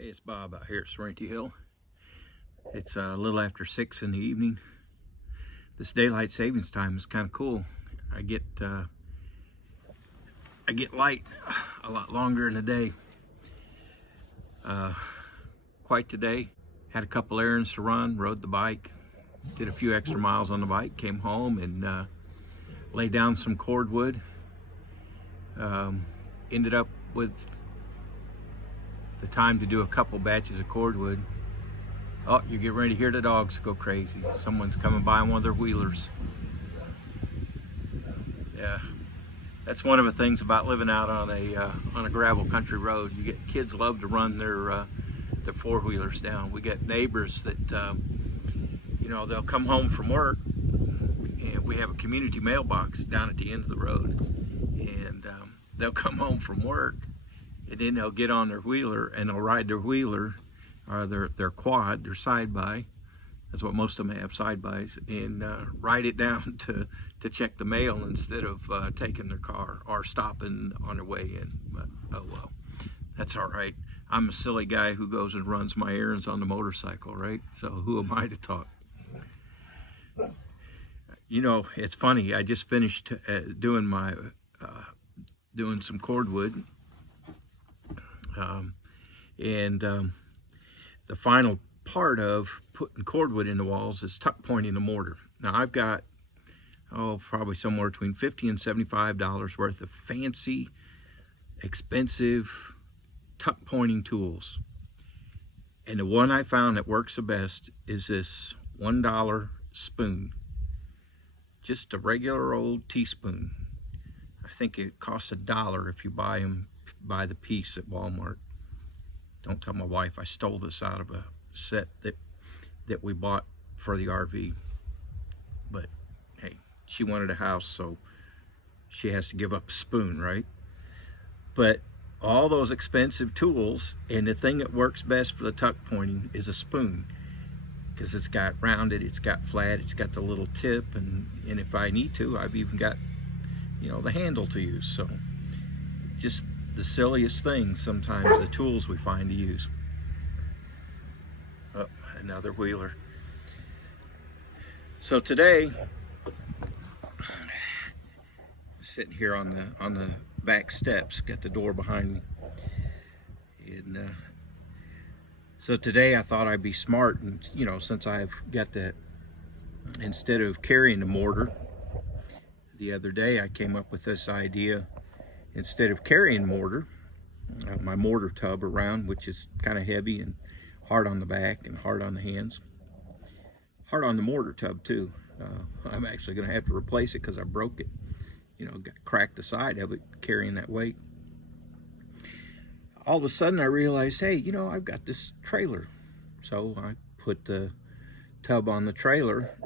Hey, it's Bob out here at Sorrento Hill. It's a little after 6 in the evening. This daylight savings time is kind of cool. I get light a lot longer in the day. Quite today. Had a couple errands to run, rode the bike, did a few extra miles on the bike, came home and laid down some cordwood. Ended up with the time to do a couple batches of cordwood. Oh, you get ready to hear the dogs go crazy. Someone's coming by on one of their wheelers. Yeah, that's one of the things about living out on a gravel country road. You get kids love to run their four-wheelers down. We get neighbors that they'll come home from work, and we have a community mailbox down at the end of the road, and they'll come home from work, and then they'll get on their wheeler and they'll ride their wheeler or their quad, their side-by. That's what most of them have, side-bys, and ride it down to check the mail instead of taking their car or stopping on their way in. But oh well, that's all right. I'm a silly guy who goes and runs my errands on the motorcycle, right? So who am I to talk? You know, it's funny. I just finished doing some cordwood, and the final part of putting cordwood in the walls is tuck pointing the mortar. Now I've got probably somewhere between $50 and $75 worth of fancy, expensive tuck pointing tools, and the one I found that works the best is this $1 spoon, just a regular old teaspoon. I think it costs $1 if you buy by the piece at Walmart. Don't tell my wife I stole this out of a set that we bought for the RV, but hey, she wanted a house, so she has to give up a spoon, right? But all those expensive tools, and the thing that works best for the tuck pointing is a spoon, because it's got rounded, it's got flat, it's got the little tip, and if I need to, I've even got the handle to use. So just the silliest things sometimes, the tools we find to use. Oh, another wheeler. So today, sitting here on the back steps, got the door behind me, and so today I thought I'd be smart, and since I've got that, instead of carrying the mortar, the other day I came up with this idea. Instead of carrying mortar, my mortar tub around, which is kind of heavy and hard on the back and hard on the hands, hard on the mortar tub too. I'm actually going to have to replace it because I broke it. Got cracked the side of it carrying that weight. All of a sudden I realized, hey, I've got this trailer. So I put the tub on the trailer,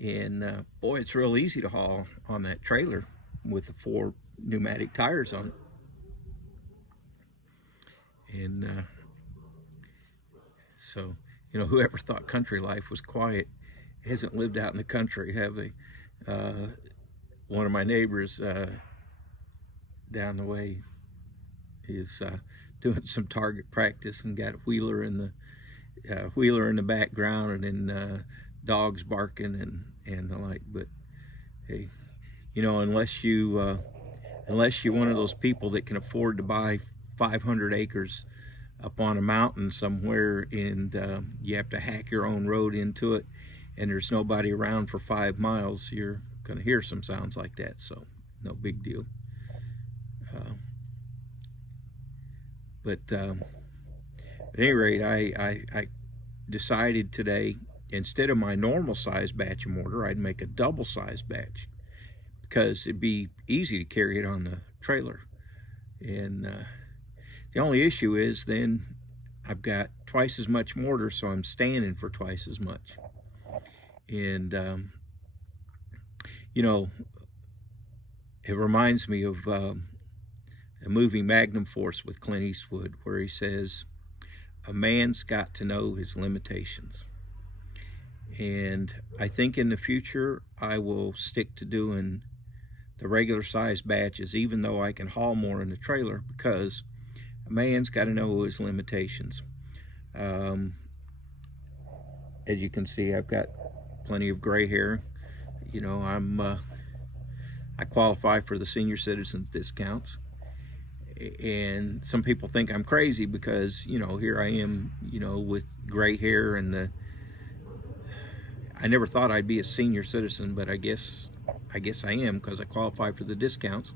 and boy, it's real easy to haul on that trailer with the 4 pneumatic tires on it. And so whoever thought country life was quiet hasn't lived out in the country, have they? One of my neighbors down the way is doing some target practice and got a wheeler in the background, and then dogs barking and the like. But hey, unless you're one of those people that can afford to buy 500 acres up on a mountain somewhere, and you have to hack your own road into it, and there's nobody around for 5 miles, you're going to hear some sounds like that. So no big deal. But at any rate, I decided today, instead of my normal size batch of mortar, I'd make a double size batch, because it'd be easy to carry it on the trailer. And the only issue is then I've got twice as much mortar, so I'm standing for twice as much. And it reminds me of a movie, Magnum Force, with Clint Eastwood, where he says, a man's got to know his limitations. And I think in the future I will stick to doing the regular size batches, even though I can haul more in the trailer, because man's got to know his limitations. Um, as you can see, I've got plenty of gray hair. You know, I qualify for the senior citizen discounts, and some people think I'm crazy because, you know, here I am, you know, with gray hair, and I never thought I'd be a senior citizen, but I guess I am because I qualify for the discounts.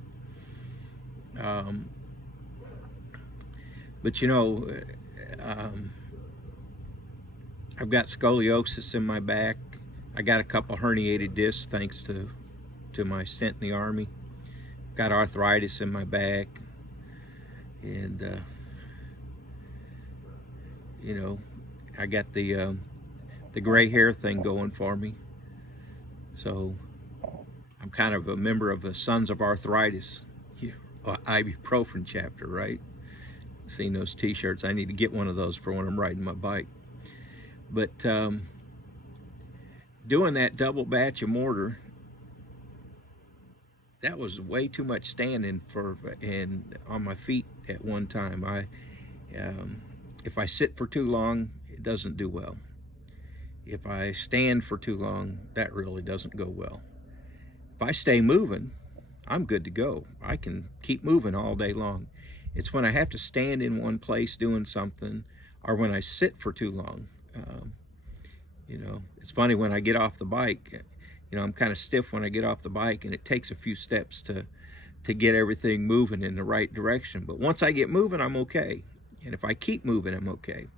But you know, I've got scoliosis in my back. I got a couple herniated discs thanks to my stint in the Army. Got arthritis in my back, and you know, I got the gray hair thing going for me. So I'm kind of a member of the Sons of Arthritis ibuprofen chapter, right? Seen those t-shirts. I need to get one of those for when I'm riding my bike. But doing that double batch of mortar, that was way too much standing and on my feet at one time. If I sit for too long, it doesn't do well. If I stand for too long, that really doesn't go well. If I stay moving, I'm good to go. I can keep moving all day long. It's when I have to stand in one place doing something, or when I sit for too long. You know, it's funny when I get off the bike, you know, I'm kind of stiff when I get off the bike, and it takes a few steps to get everything moving in the right direction. But once I get moving, I'm okay. And if I keep moving, I'm okay.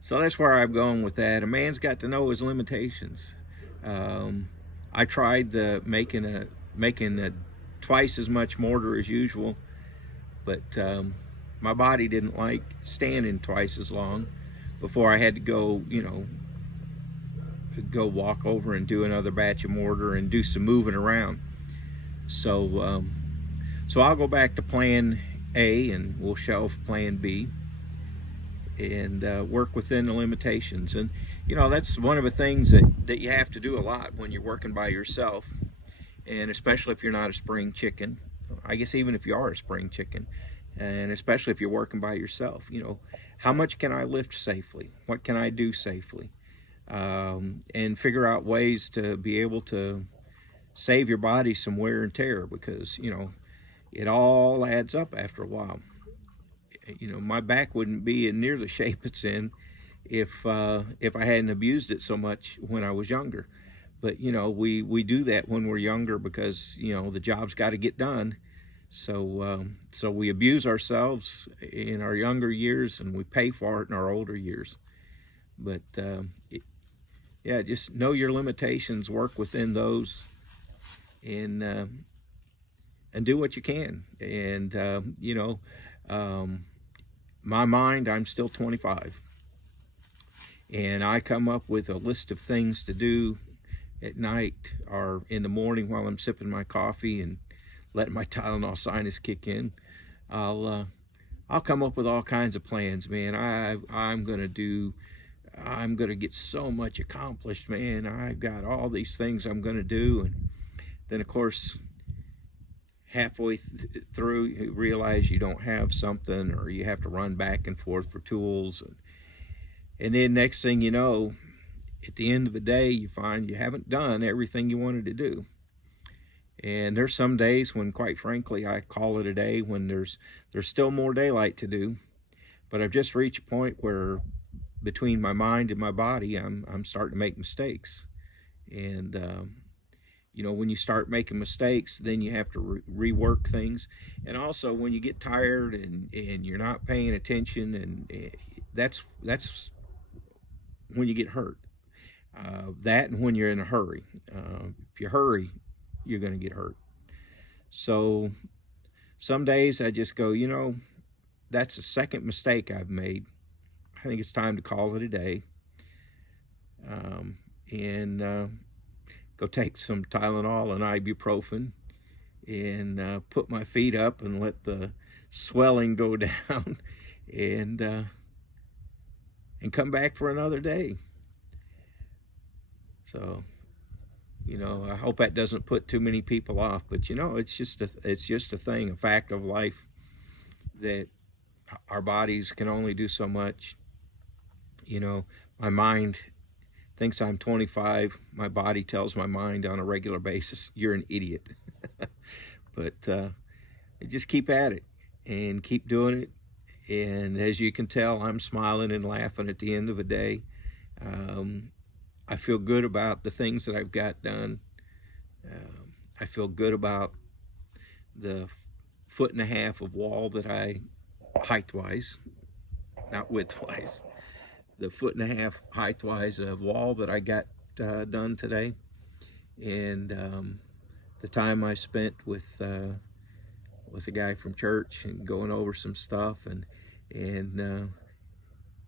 So that's where I'm going with that. A man's got to know his limitations. I tried making twice as much mortar as usual, but my body didn't like standing twice as long before I had to go, you know, go walk over and do another batch of mortar and do some moving around. So so I'll go back to plan A, and we'll shelf plan B and work within the limitations. And you know, that's one of the things that you have to do a lot when you're working by yourself, and especially if you're not a spring chicken. I guess even if you are a spring chicken, and especially if you're working by yourself, you know, how much can I lift safely? What can I do safely? And figure out ways to be able to save your body some wear and tear, because, you know, it all adds up after a while. You know, my back wouldn't be in near the shape it's in if I hadn't abused it so much when I was younger. But you know, we do that when we're younger because, you know, the job's got to get done. So so we abuse ourselves in our younger years, and we pay for it in our older years. But yeah, just know your limitations, work within those, and do what you can. And you know, my mind, I'm still 25, and I come up with a list of things to do at night or in the morning while I'm sipping my coffee and letting my Tylenol sinus kick in. I'll come up with all kinds of plans, man. I'm gonna get so much accomplished, man. I've got all these things I'm gonna do, and then of course halfway through you realize you don't have something, or you have to run back and forth for tools, and then next thing you know, at the end of the day, you find you haven't done everything you wanted to do. And there's some days when, quite frankly, I call it a day when there's still more daylight to do, but I've just reached a point where between my mind and my body, I'm starting to make mistakes. And you know, when you start making mistakes, then you have to rework things. And also when you get tired and you're not paying attention, and that's when you get hurt. That, and when you're in a hurry. If you hurry, you're going to get hurt. So some days I just go, you know, that's the second mistake I've made. I think it's time to call it a day. And go take some Tylenol and ibuprofen, and put my feet up and let the swelling go down, and come back for another day. So, you know, I hope that doesn't put too many people off, but you know, it's just a thing, a fact of life, that Our bodies can only do so much. You know, my mind thinks I'm 25. My body tells my mind on a regular basis, you're an idiot. But just keep at it and keep doing it. And as you can tell, I'm smiling and laughing at the end of the day. I feel good about the things that I've got done. I feel good about the 1.5 foot of wall that I, height-wise, not width-wise, the 1.5 foot height-wise of wall that I got done today. And the time I spent with a guy from church and going over some stuff, and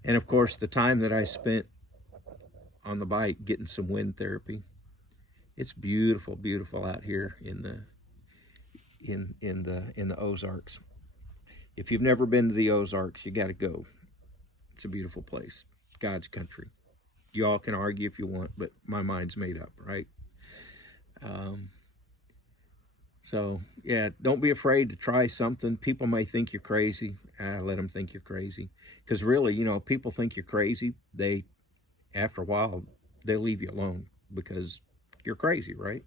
of course the time that I spent on the bike getting some wind therapy. It's beautiful, beautiful out here in the Ozarks. If you've never been to the Ozarks, you got to go. It's a beautiful place, God's country. You all can argue if you want, but my mind's made up, right? So yeah, don't be afraid to try something. People may think you're crazy. Let them think you're crazy, because really, you know, people think you're crazy. After a while, they'll leave you alone because you're crazy, right?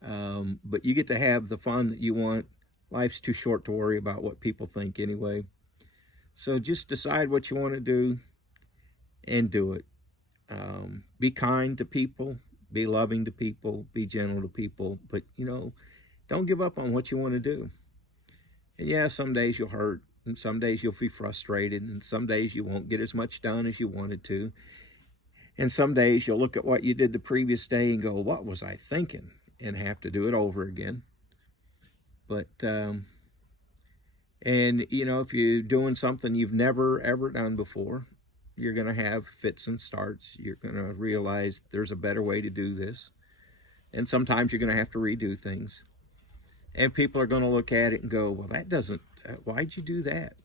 But you get to have the fun that you want. Life's too short to worry about what people think anyway. So just decide what you want to do and do it. Be kind to people, be loving to people, be gentle to people, but you know, don't give up on what you want to do. And yeah, some days you'll hurt, and some days you'll be frustrated, and some days you won't get as much done as you wanted to. And some days you'll look at what you did the previous day and go, what was I thinking? And have to do it over again. But, and you know, if you're doing something you've never, ever done before, you're going to have fits and starts. You're going to realize there's a better way to do this. And sometimes you're going to have to redo things. And people are going to look at it and go, well, that doesn't, why'd you do that?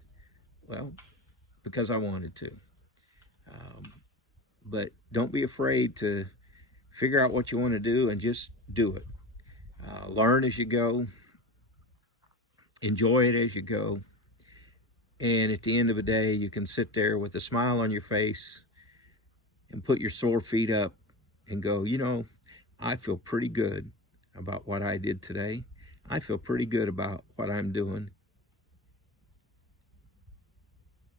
Well, because I wanted to. But don't be afraid to figure out what you want to do and just do it. Learn as you go. Enjoy it as you go. And at the end of the day, you can sit there with a smile on your face and put your sore feet up and go, you know, I feel pretty good about what I did today. I feel pretty good about what I'm doing.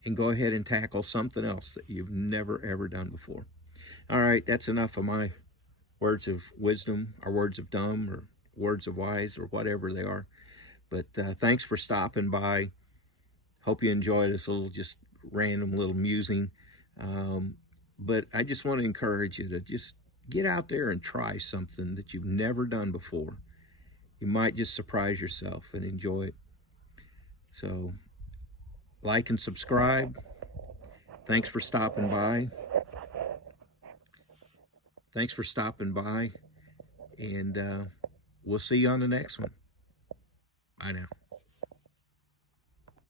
And go ahead and tackle something else that you've never, ever done before. All right, that's enough of my words of wisdom, or words of dumb, or words of wise, or whatever they are. But thanks for stopping by. Hope you enjoyed this little, just random little musing. But I just want to encourage you to just get out there and try something that you've never done before. You might just surprise yourself and enjoy it. So, like and subscribe. Thanks for stopping by. Thanks for stopping by. And we'll see you on the next one. Bye now.